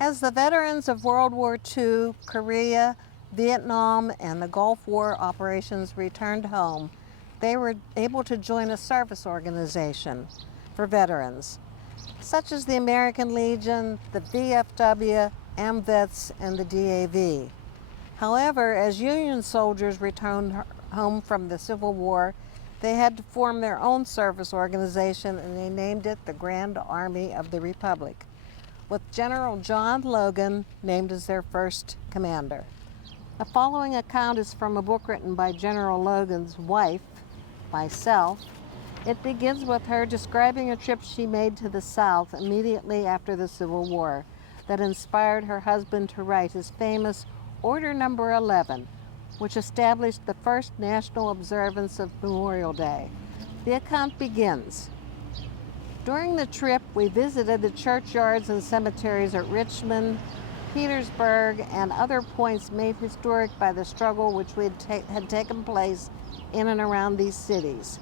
As the veterans of World War II, Korea, Vietnam, and the Gulf War operations returned home, they were able to join a service organization for veterans, such as the American Legion, the VFW, AMVETS, and the DAV. However, as Union soldiers returned home from the Civil War, they had to form their own service organization, and they named it the Grand Army of the Republic, with General John Logan named as their first commander. The following account is from a book written by General Logan's wife, myself. It begins with her describing a trip she made to the South immediately after the Civil War that inspired her husband to write his famous Order Number 11, which established the first national observance of Memorial Day. The account begins. During the trip, we visited the churchyards and cemeteries at Richmond, Petersburg, and other points made historic by the struggle which had taken place in and around these cities.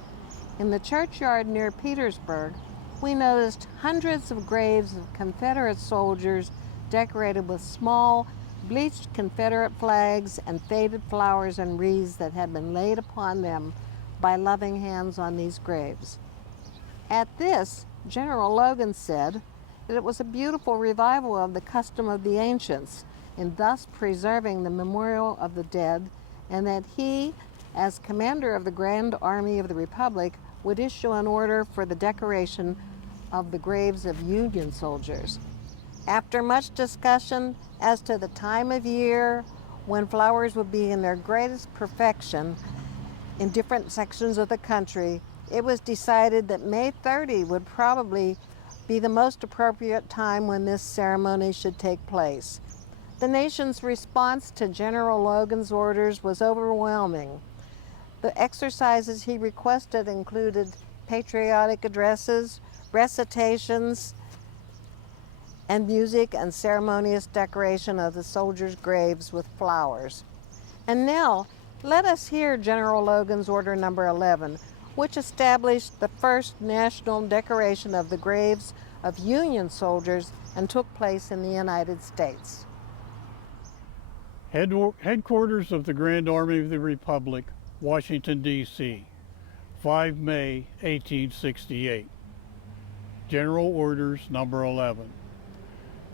In the churchyard near Petersburg, we noticed hundreds of graves of Confederate soldiers decorated with small, bleached Confederate flags and faded flowers and wreaths that had been laid upon them by loving hands on these graves. At this, General Logan said that it was a beautiful revival of the custom of the ancients in thus preserving the memorial of the dead, and that he, as commander of the Grand Army of the Republic, would issue an order for the decoration of the graves of Union soldiers. After much discussion as to the time of year when flowers would be in their greatest perfection in different sections of the country, it was decided that May 30 would probably be the most appropriate time when this ceremony should take place. The nation's response to General Logan's orders was overwhelming. The exercises he requested included patriotic addresses, recitations, and music and ceremonious decoration of the soldiers' graves with flowers. And now, let us hear General Logan's Order Number 11, which established the first national decoration of the graves of Union soldiers and took place in the United States. Headquarters of the Grand Army of the Republic, Washington, D.C., 5 May 1868. General Orders Number 11.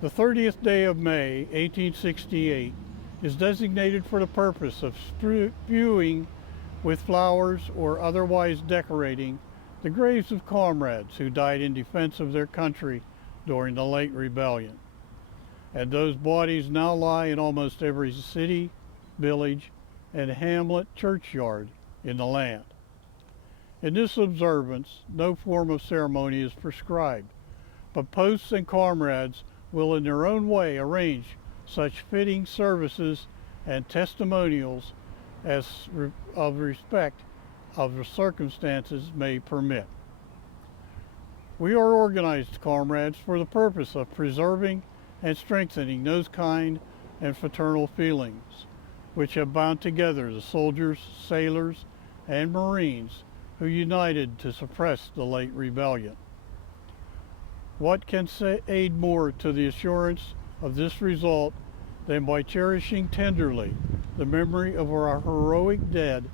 The 30th day of May 1868 is designated for the purpose of spewing with flowers or otherwise decorating the graves of comrades who died in defense of their country during the late rebellion. And those bodies now lie in almost every city, village, and hamlet churchyard in the land. In this observance, no form of ceremony is prescribed, but posts and comrades will in their own way arrange such fitting services and testimonials as of respect of the circumstances may permit. We are organized, comrades, for the purpose of preserving and strengthening those kind and fraternal feelings which have bound together the soldiers, sailors, and Marines who united to suppress the late rebellion. What can aid more to the assurance of this result than by cherishing tenderly the memory of our heroic dead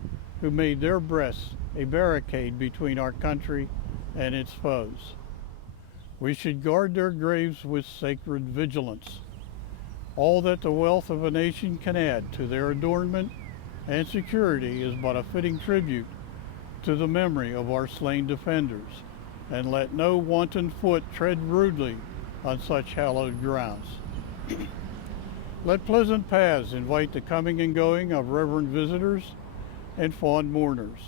who made their breasts a barricade between our country and its foes? We should guard their graves with sacred vigilance. All that the wealth of a nation can add to their adornment and security is but a fitting tribute to the memory of our slain defenders, and let no wanton foot tread rudely on such hallowed grounds. Let pleasant paths invite the coming and going of reverent visitors and fond mourners.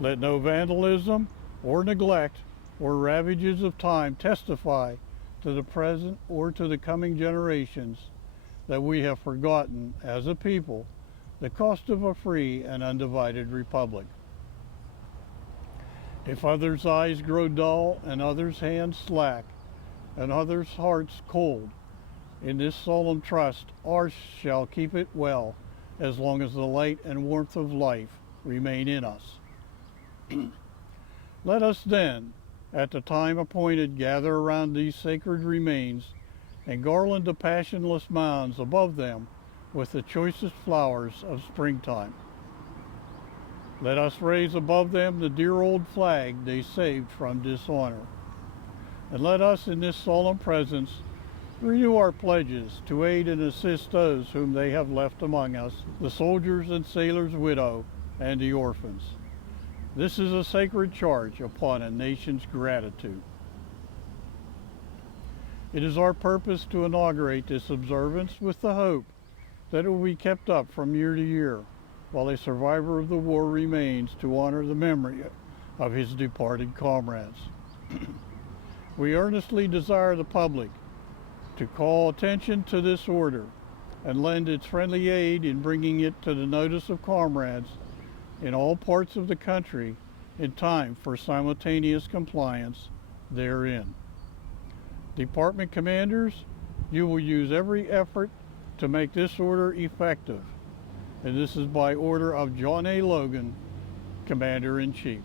Let no vandalism or neglect or ravages of time testify to the present or to the coming generations that we have forgotten as a people the cost of a free and undivided republic. If others' eyes grow dull and others' hands slack and others' hearts cold, in this solemn trust ours shall keep it well as long as the light and warmth of life remain in us. Let us then, at the time appointed, gather around these sacred remains and garland the passionless mounds above them with the choicest flowers of springtime. Let us raise above them the dear old flag they saved from dishonor. And let us in this solemn presence renew our pledges to aid and assist those whom they have left among us, the soldiers and sailors' widow and the orphans. This is a sacred charge upon a nation's gratitude. It is our purpose to inaugurate this observance with the hope that it will be kept up from year to year while a survivor of the war remains to honor the memory of his departed comrades. We earnestly desire the public to call attention to this order and lend its friendly aid in bringing it to the notice of comrades in all parts of the country in time for simultaneous compliance therein. Department commanders, you will use every effort to make this order effective. And this is by order of John A. Logan, Commander-in-Chief.